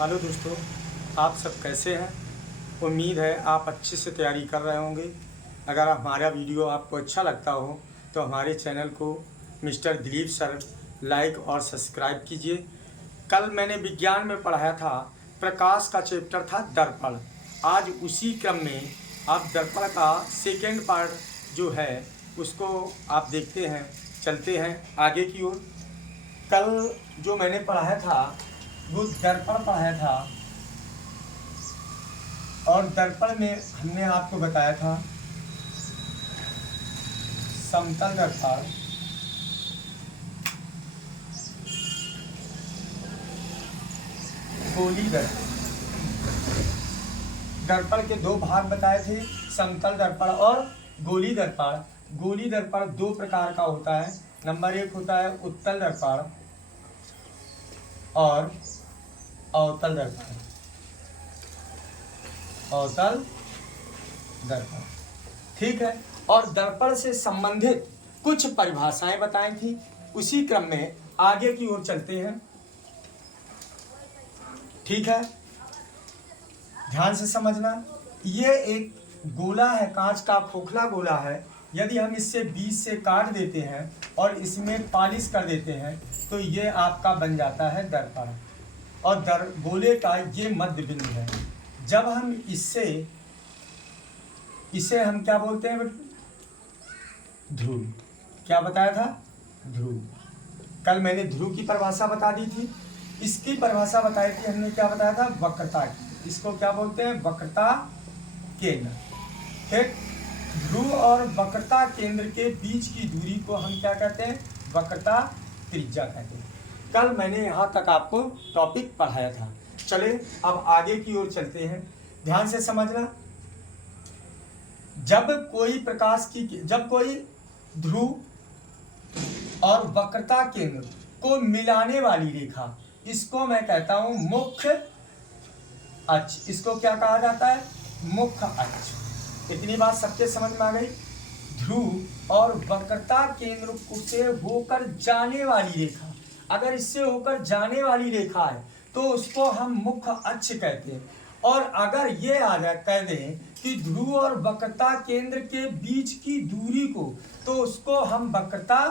Hello दोस्तों, आप सब कैसे हैं। उम्मीद है आप अच्छे से तैयारी कर रहे होंगे। अगर हमारा वीडियो आपको अच्छा लगता हो तो हमारे चैनल को मिस्टर दिलीप सर लाइक और सब्सक्राइब कीजिए। कल मैंने विज्ञान में पढ़ाया था, प्रकाश का चैप्टर था दर्पण। आज उसी क्रम में आप दर्पण का सेकेंड पार्ट जो है उसको आप देखते हैं। चलते हैं आगे की ओर। कल जो मैंने पढ़ाया था वो दर्पण पढ़ाया था, और दर्पण में हमने आपको बताया था समतल दर्पण, गोली दर्पण। दर्पण के दो भाग बताए थे, समतल दर्पण और गोली दर्पण। गोली दर्पण दो प्रकार का होता है। नंबर एक होता है उत्तल दर्पण और अवतल दर्पण। अवतल दर्पण, ठीक है। और दर्पण से संबंधित कुछ परिभाषाएं बताई थी। उसी क्रम में आगे की ओर चलते हैं, ठीक है। ध्यान से समझना। ये एक गोला है, कांच का खोखला गोला है। यदि हम इससे बीच से काट देते हैं और इसमें पॉलिश कर देते हैं तो ये आपका बन जाता है दर्पण। और गोले का ये मध्य बिंदु है। जब हम इसे हम क्या बोलते हैं बेटा? ध्रुव। क्या बताया था? ध्रुव। कल मैंने ध्रुव की परिभाषा बता दी थी। इसकी परिभाषा बताई थी हमने, क्या बताया था? वक्रता की। इसको क्या बोलते हैं? वक्रता केंद्र। ठीक। ध्रुव और वक्रता केंद्र के बीच की दूरी को हम क्या कहते हैं? वक्रता त्रिज्या कहते हैं। कल मैंने यहाँ तक आपको टॉपिक पढ़ाया था। चले अब आगे की ओर चलते हैं। ध्यान से समझना। जब कोई ध्रुव और वक्रता केंद्र को मिलाने वाली रेखा, इसको मैं कहता हूं मुख्य अक्ष। इसको क्या कहा जाता है? मुख्य अक्ष। इतनी बात सबके समझ में आ गई। ध्रुव और वक्रता केंद्र से होकर जाने वाली रेखा, अगर इससे होकर जाने वाली रेखा है तो उसको हम मुख्य अक्ष कहते हैं। और अगर ये आ जाए, कह दें कि ध्रुव और वक्रता केंद्र के बीच की दूरी को, तो उसको हम वक्रता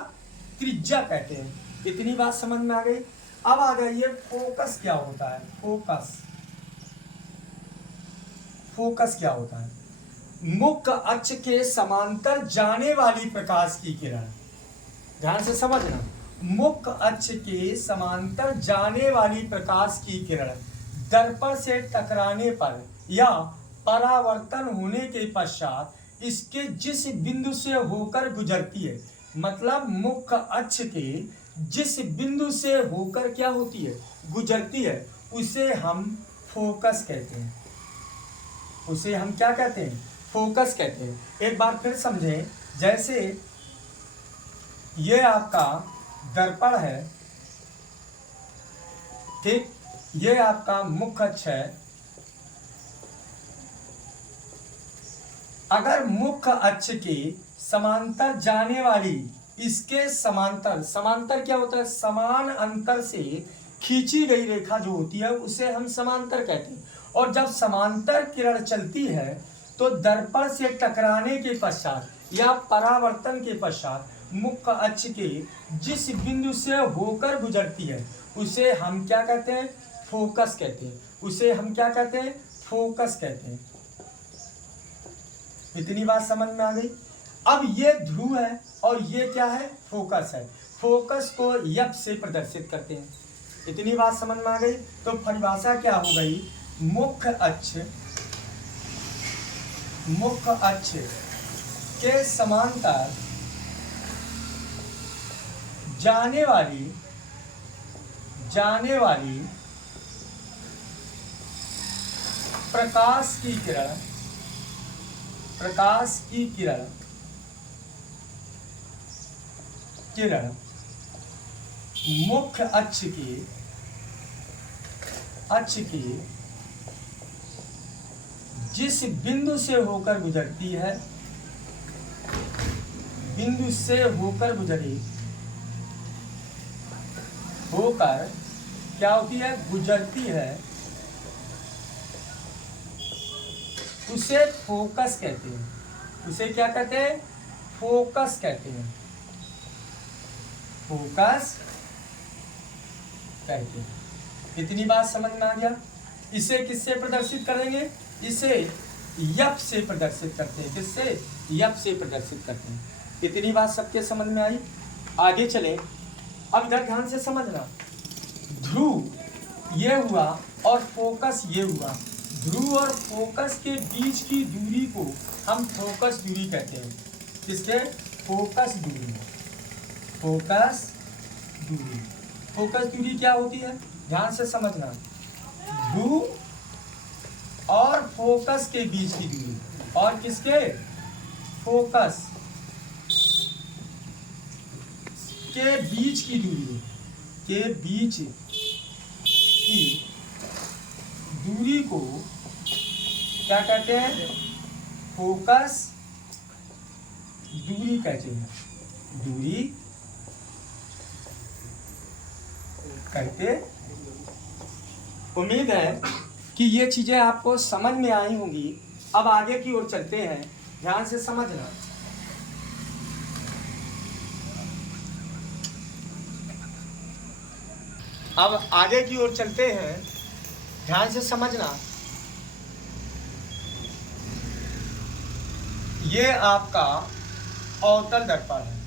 त्रिज्या कहते हैं। इतनी बात समझ में आ गई। अब आ जाइए, फोकस क्या होता है? फोकस क्या होता है? मुख्य अक्ष के समांतर जाने वाली प्रकाश की किरण। ध्यान से समझना। मुख्य अक्ष के समांतर जाने वाली प्रकाश की किरण दर्पण से टकराने पर या परावर्तन होने के पश्चात इसके जिस बिंदु से होकर गुजरती है, मतलब मुख्य अक्ष के जिस बिंदु से होकर क्या होती है? गुजरती है, उसे हम फोकस कहते हैं। उसे हम क्या कहते हैं? फोकस कहते हैं। एक बार फिर समझें। जैसे ये आपका दर्पण है, ठीक। ये आपका मुख्य अक्ष है। अगर मुख्य अक्ष के समांतर जाने वाली, इसके समांतर क्या होता है? समान अंतर से खींची गई रेखा जो होती है उसे हम समांतर कहते हैं। और जब समांतर किरण चलती है तो दर्पण से टकराने के पश्चात या परावर्तन के पश्चात मुख्य अक्ष के जिस बिंदु से होकर गुजरती है उसे हम क्या कहते हैं? फोकस कहते हैं। उसे हम क्या कहते हैं? फोकस कहते हैं। इतनी बात समझ में आ गई। अब ये ध्रुव है और ये क्या है? फोकस है। फोकस को एफ से प्रदर्शित करते हैं। इतनी बात समझ में आ गई। तो परिभाषा क्या हो गई? मुख्य अक्ष के समांतर जाने वाली प्रकाश की किरण मुख्य अक्ष की जिस बिंदु से होकर गुजरती है, बिंदु से होकर क्या होती है? गुजरती है। उसे फोकस कहते हैं। उसे क्या कहते हैं? फोकस कहते हैं। फोकस कहते हैं। इतनी बात समझ में आ गया। इसे किससे प्रदर्शित करेंगे? इसे यप से प्रदर्शित करते हैं। किससे? यप से प्रदर्शित करते हैं। इतनी बात सबके समझ में आई। आगे चले। अब इधर ध्यान से समझना। ध्रुव ये हुआ और फोकस ये हुआ। ध्रुव और फोकस के बीच की दूरी को हम फोकस दूरी कहते हैं। किसके? फोकस दूरी। फोकस दूरी। फोकस दूरी क्या होती है? ध्यान से समझना। ध्रुव और फोकस के बीच की दूरी। और किसके? फोकस के बीच की दूरी। के बीच की दूरी को क्या कहते हैं? फोकस दूरी कहते हैं। दूरी कहते। उम्मीद है कि ये चीजें आपको समझ में आई होंगी। अब आगे की ओर चलते हैं। ध्यान से समझना। अब आगे की ओर चलते हैं। ध्यान से समझना। ये आपका अवतल दर्पण है,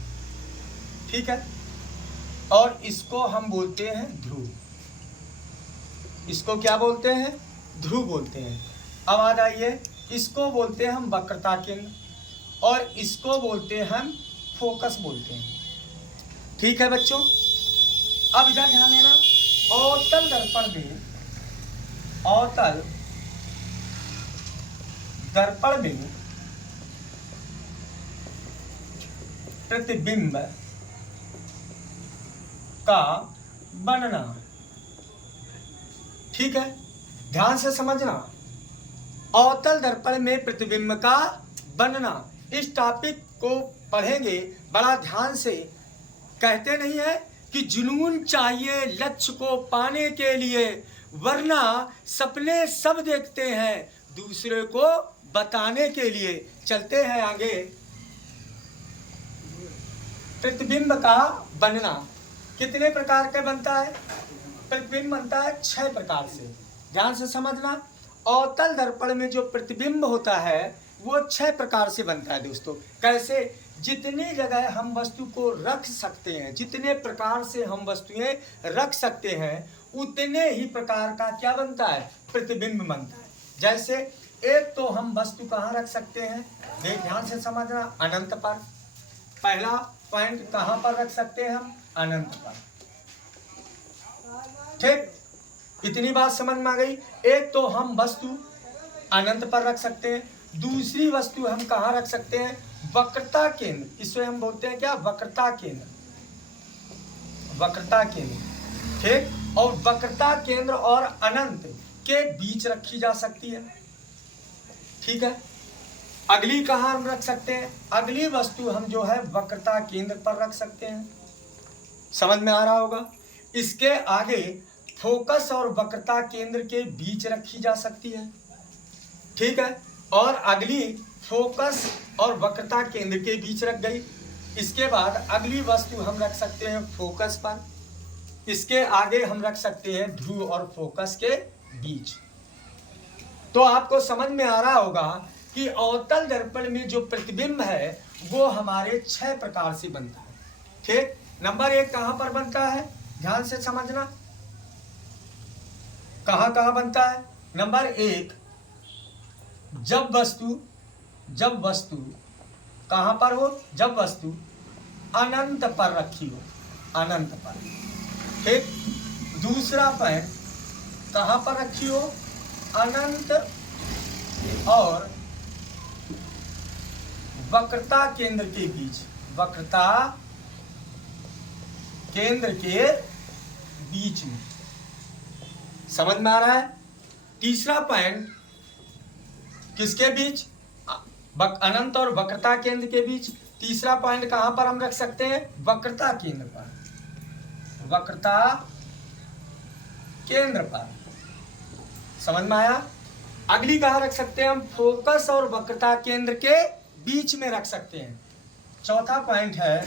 ठीक है। और इसको हम बोलते हैं ध्रुव। इसको क्या बोलते हैं? ध्रुव बोलते हैं। अब आ जाइए। इसको बोलते हैं हम वक्रता केंद्र और इसको बोलते हैं हम फोकस बोलते हैं, ठीक है बच्चों। अब इधर ध्यान देना। अवतल दर्पण में, अवतल दर्पण में प्रतिबिंब का बनना, ठीक है। ध्यान से समझना। अवतल दर्पण में प्रतिबिंब का बनना, इस टॉपिक को पढ़ेंगे बड़ा ध्यान से। कहते नहीं है कि जुनून चाहिए लक्ष्य को पाने के लिए, वरना सपने सब देखते हैं दूसरे को बताने के लिए। चलते हैं आगे। प्रतिबिंब का बनना कितने प्रकार का बनता है? प्रतिबिंब बनता है 6 प्रकार से। ध्यान से समझना। अवतल दर्पण में जो प्रतिबिंब होता है वो 6 प्रकार से बनता है दोस्तों। कैसे? जितनी जगह हम वस्तु को रख सकते हैं, जितने प्रकार से हम वस्तुएं रख सकते हैं, उतने ही प्रकार का क्या बनता है? प्रतिबिंब बनता है। जैसे एक तो हम वस्तु कहाँ रख सकते हैं? ध्यान से समझना। अनंत पर। पहला पॉइंट कहाँ पर रख सकते हैं हम? अनंत पर, ठीक। इतनी बात समझ में आ गई। एक तो हम वस्तु अनंत पर रख सकते हैं। दूसरी वस्तु हम कहाँ रख सकते हैं? वक्रता केंद्र। इसे हम बोलते हैं क्या? वक्रता केंद्र। वक्रता केंद्र, ठीक। और वक्रता केंद्र और अनंत के बीच रखी जा सकती है, ठीक है। अगली कहाँ हम रख सकते हैं? अगली वस्तु हम जो है वक्रता केंद्र पर रख सकते हैं। समझ में आ रहा होगा। इसके आगे फोकस और वक्रता केंद्र के बीच रखी जा सकती है, ठीक है। और अगली फोकस और वक्रता केंद्र के बीच रख गई। इसके बाद अगली वस्तु हम रख सकते हैं फोकस पर। इसके आगे हम रख सकते हैं ध्रुव और फोकस के बीच। तो आपको समझ में आ रहा होगा कि अवतल दर्पण में जो प्रतिबिंब है वो हमारे 6 प्रकार से बनता है, ठीक। नंबर 1 कहां पर बनता है? ध्यान से समझना। कहां कहां बनता है? नंबर 1, जब वस्तु कहां पर हो? जब वस्तु अनंत पर रखी हो, अनंत पर, ठीक। दूसरा पॉइंट कहां पर रखी हो? अनंत और वक्रता केंद्र के बीच, वक्रता केंद्र के बीच में। समझ में आ रहा है। तीसरा पॉइंट किसके बीच? अनंत और वक्रता केंद्र के बीच। तीसरा पॉइंट कहां पर हम रख सकते हैं? वक्रता केंद्र पर, वक्रता केंद्र पर। समझ में आया। अगली कहाँ रख सकते हैं हम? फोकस और वक्रता केंद्र के बीच में रख सकते हैं। चौथा पॉइंट है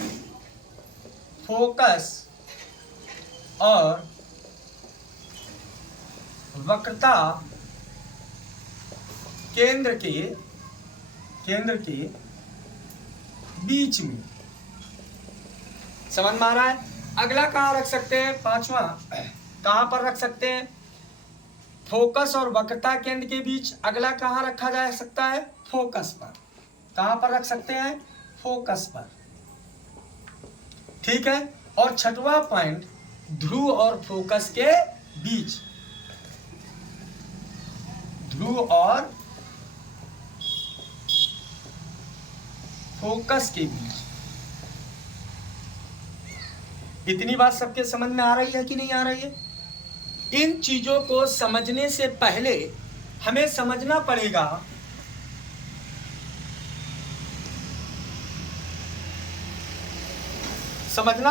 फोकस और वक्रता केंद्र के बीच में। समझ में आ रहा है? अगला कहाँ रख सकते हैं? पांचवा कहाँ पर रख सकते हैं? फोकस और वक्रता केंद्र के बीच। अगला कहाँ रखा जा सकता है? फोकस पर। कहाँ पर रख सकते हैं? फोकस पर। ठीक है। और छठवां पॉइंट ध्रुव और फोकस के बीच। ध्रुव और फोकस के बीच। इतनी बात सबके समझ में आ रही है कि नहीं आ रही है? इन चीजों को समझने से पहले हमें समझना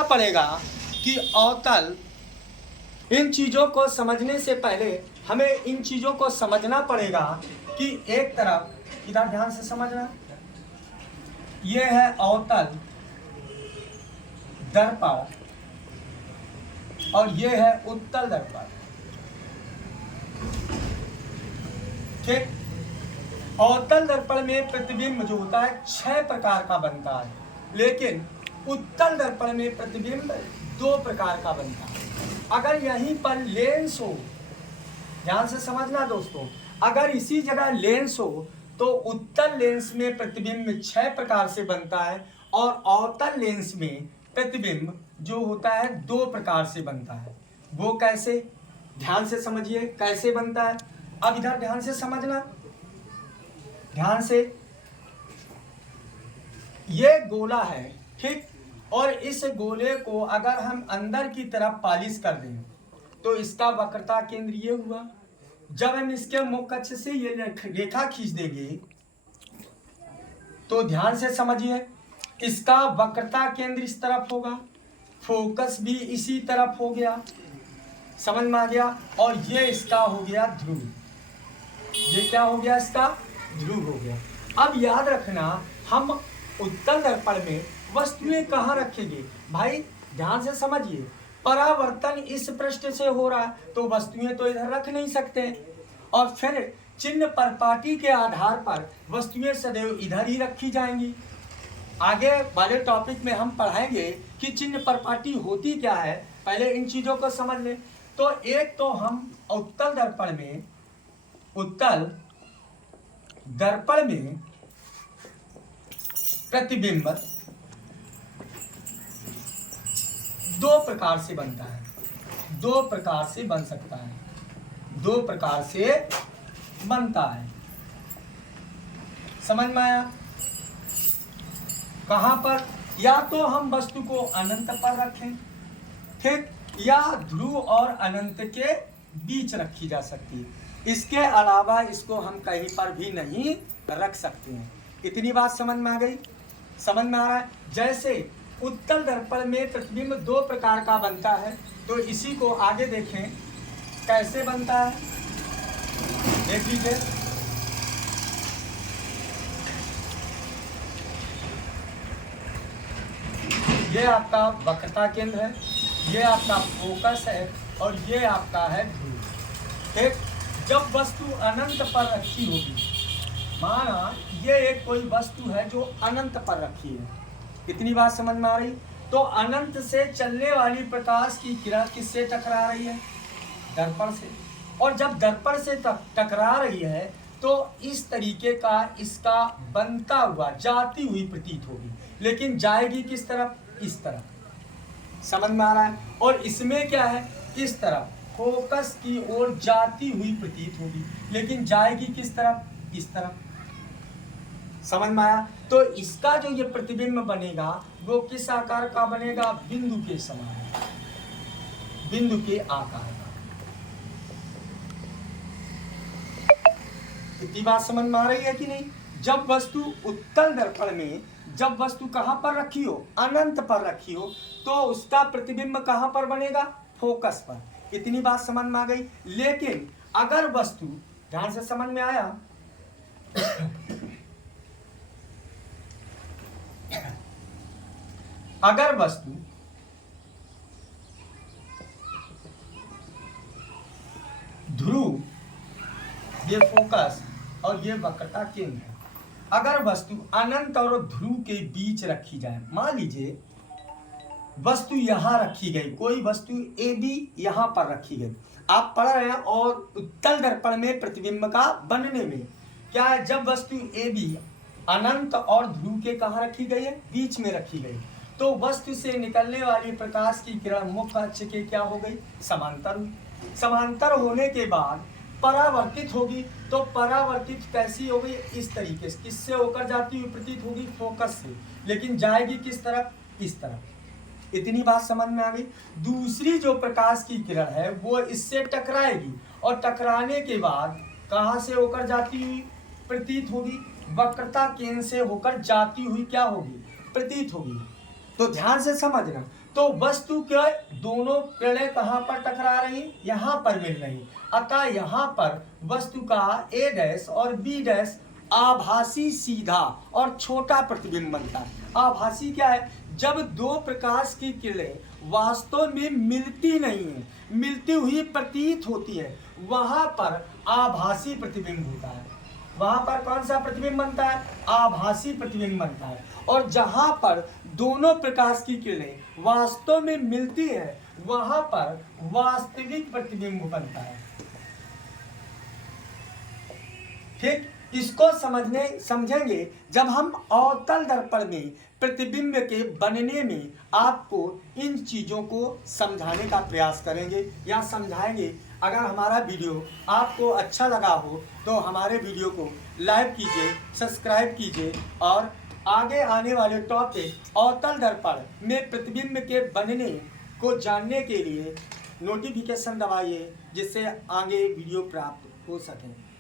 पड़ेगा कि अवतल, इन चीजों को समझने से पहले हमें इन चीजों को समझना पड़ेगा कि एक तरफ, इधर ध्यान से समझना, ये है अवतल दर्पण और ये है उत्तल दर्पण। ठीक। अवतल दर्पण में प्रतिबिंब जो होता है 6 प्रकार का बनता है, लेकिन उत्तल दर्पण में प्रतिबिंब 2 प्रकार का बनता है। अगर यहीं पर लेंस हो, ध्यान से समझना दोस्तों, अगर इसी जगह लेंस हो तो उत्तल लेंस में प्रतिबिंब 6 प्रकार से बनता है और अवतल लेंस में प्रतिबिंब जो होता है 2 प्रकार से बनता है। वो कैसे? ध्यान से समझिए कैसे बनता है। अब इधर ध्यान से समझना, ध्यान से। ये गोला है, ठीक, और इस गोले को अगर हम अंदर की तरफ पॉलिश कर दें तो इसका वक्रता केंद्र ये हुआ। जब हम इसके मुख्य अक्ष से ये रेखा खींच देंगे तो ध्यान से समझिए, इसका वक्रता केंद्र इस तरफ होगा, फोकस भी इसी तरफ हो गया। समझ में आ गया? और ये इसका हो गया ध्रुव। ये क्या हो गया? इसका ध्रुव हो गया। अब याद रखना, हम उत्तल दर्पण में वस्तुएं कहाँ रखेंगे? भाई ध्यान से समझिए, परावर्तन इस पृष्ठ से हो रहा है तो वस्तुएं तो इधर रख नहीं सकते, और फिर चिन्ह परपाटी के आधार पर वस्तुएं सदैव इधर ही रखी जाएंगी। आगे वाले टॉपिक में हम पढ़ाएंगे कि चिन्ह परपाटी होती क्या है, पहले इन चीजों को समझ लें। तो एक तो हम उत्तल दर्पण में 2 प्रकार से बनता है, 2 प्रकार से बन सकता है, 2 प्रकार से बनता है। समझ में आया? कहां पर? या तो हम वस्तु को अनंत पर रखें, ठीक, या ध्रुव और अनंत के बीच रखी जा सकती है। इसके अलावा इसको हम कहीं पर भी नहीं रख सकते हैं। इतनी बात समझ में आ गई? समझ में आ रहा है? जैसे उत्तल दर्पण में प्रतिबिंब 2 प्रकार का बनता है, तो इसी को आगे देखें कैसे बनता है। देख लीजिए, ये आपका वक्रता केंद्र है, ये आपका फोकस है और ये आपका है ध्रुव। ठीक। जब वस्तु अनंत पर रखी होगी, माना ये एक कोई वस्तु है जो अनंत पर रखी है, इतनी बात समझ में आ रही? तो अनंत से चलने वाली प्रकाश की किरण किससे टकरा रही है? दर्पण से। और जब दर्पण से टकरा रही है तो इस तरीके का इसका बनता हुआ जाती हुई प्रतीत होगी, लेकिन जाएगी किस तरफ? इस तरफ। समझ में आ रहा है? और इसमें क्या है? इस तरफ फोकस की ओर जाती हुई प्रतीत होगी, लेकिन जाएगी किस तरफ? इस तरफ। समझ में आया? तो इसका जो ये प्रतिबिंब बनेगा वो किस आकार का बनेगा? बिंदु के समान, बिंदु के आकार का। इतनी बात समझ में आ रही है कि नहीं? जब वस्तु उत्तल दर्पण में, जब वस्तु कहां पर रखी हो? अनंत पर रखी हो, तो उसका प्रतिबिंब कहां पर बनेगा? फोकस पर। इतनी बात समझ में आ गई। लेकिन अगर वस्तु ध्यान से समझ में आया? अगर वस्तु ध्रुव, ये फोकस और ये वक्रता केंद्र है, अगर वस्तु अनंत और ध्रुव के बीच रखी जाए, मान लीजिए वस्तु यहां रखी गई, कोई वस्तु ए बी यहां पर रखी गई, आप पढ़ रहे हैं, और उत्तल दर्पण में प्रतिबिंब का बनने में क्या है, जब वस्तु ए बी अनंत और ध्रुव के कहाँ रखी गई है, बीच में रखी गई, तो वस्तु से निकलने वाली प्रकाश की किरण मुख्य अक्ष के क्या हो गई, समांतर हुई। समांतर होने के बाद परावर्तित होगी, तो परावर्तित कैसी हो गई, इस तरीके से, किससे होकर जाती हुई प्रतीत होगी, फोकस से, लेकिन जाएगी किस तरफ, इस तरफ। इतनी बात समझ में आ गई। दूसरी जो प्रकाश की किरण है वो इससे टकराएगी, और टकराने के बाद कहाँ से होकर जाती हुई प्रतीत होगी, वक्रता केंद्र से होकर जाती हुई क्या होगी, प्रतीत होगी। तो ध्यान से समझना, तो वस्तु के दोनों किरणें कहाँ पर टकरा रही, यहाँ पर मिल रही, अतः यहाँ पर वस्तु का ए डैश और बी डैश आभासी सीधा और छोटा प्रतिबिंब बनता है। आभासी क्या है, जब दो प्रकाश की किरणें वास्तव में मिलती नहीं है, मिलती हुई प्रतीत होती है, वहां पर आभासी प्रतिबिंब होता है। वहां पर कौन सा प्रतिबिंब बनता है, आभासी प्रतिबिंब बनता है। और जहां पर दोनों प्रकाश की किरणें वास्तव में मिलती है, वहां पर वास्तविक प्रतिबिंब बनता है। ठीक, इसको समझेंगे जब हम अवतल दर्पण में प्रतिबिंब के बनने में आपको इन चीज़ों को समझाने का प्रयास करेंगे या समझाएंगे। अगर हमारा वीडियो आपको अच्छा लगा हो तो हमारे वीडियो को लाइक कीजिए, सब्सक्राइब कीजिए, और आगे आने वाले टॉपिक अवतल दर्पण में प्रतिबिंब के बनने को जानने के लिए नोटिफिकेशन दबाइए, जिससे आगे वीडियो प्राप्त हो सके।